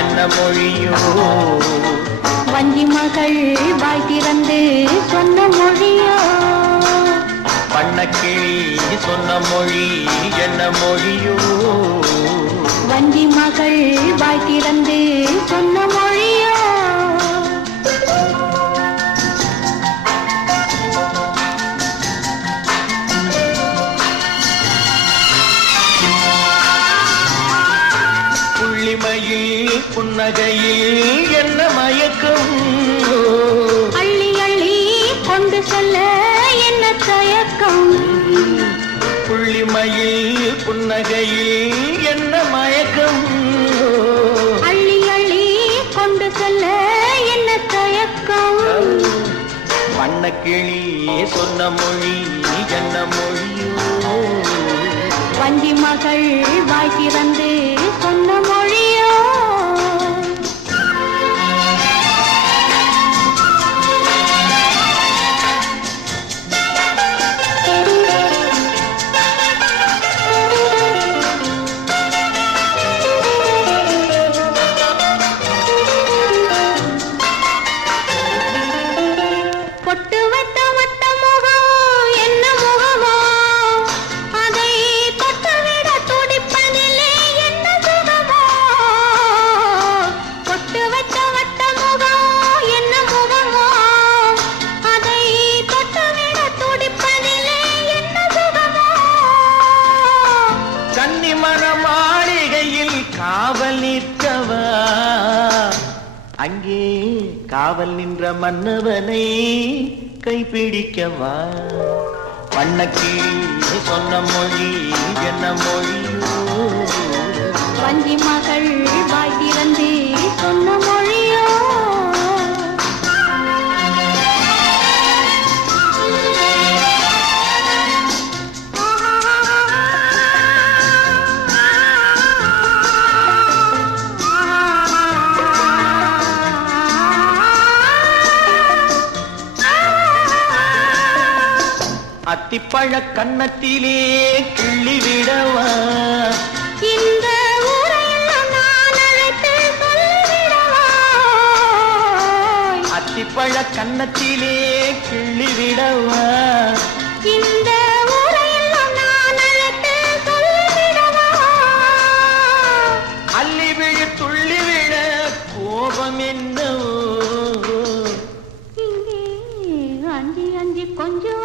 என்ன மொழியோ வஞ்சி மகள் வாய் திறந்து சொன்ன மொழியோ வண்ணக்கிளி சொன்ன மொழி என்ன மொழியோ வஞ்சி மகள் வாய் திறந்து சொன்ன மொழியோ புள்ளிமையில் புன்னகையில் என்ன மயக்கம் அள்ளி அள்ளி கொண்டு சொல்ல என்ன தயக்கம் புள்ளிமையில் புன்னகையில் என்ன மயக்கம் அள்ளி அள்ளி கொண்டு சொல்ல என்ன தயக்கம் வண்ணக்கிளி சொன்ன மொழி என்ன மொழியோ வஞ்சி மகள் வாய் திறந்து சொன்ன மொழியோ பொட்டு வட்ட வட்ட முகம் என்ன முகமோ அதை தொட்டுவிட துடிப்பதிலே என்ன சுகமோ பொட்டு வட்ட வட்ட முகம் என்ன முகமோ அதை தொட்டுவிட துடிப்பதிலே என்ன சுகமோ கன்னிமர மாளிகையில் காவல் நிற்கவா அங்கே காவல் நின்ற மன்னவனை கைப்பிடிக்கவா வண்ணக்கிளி சொன்ன மொழி என்ன மொழியோ வஞ்சி மகள் வாய் திறந்து சொன்ன மொழியோ அத்திப்பழ கன்னத்திலே கிள்ளி விடவா இந்த ஊரையெல்லாம் நான் அழைத்து சொல்லிவிடவா அத்திப்பழ கன்னத்திலே கிள்ளி விடவா இந்த ஊரையெல்லாம் நான் அழைத்து சொல்லிவிடவா அள்ளி விழு துள்ளி விழ கோபம் என்னவோ இங்கே அஞ்சி அஞ்சி கொஞ்சம்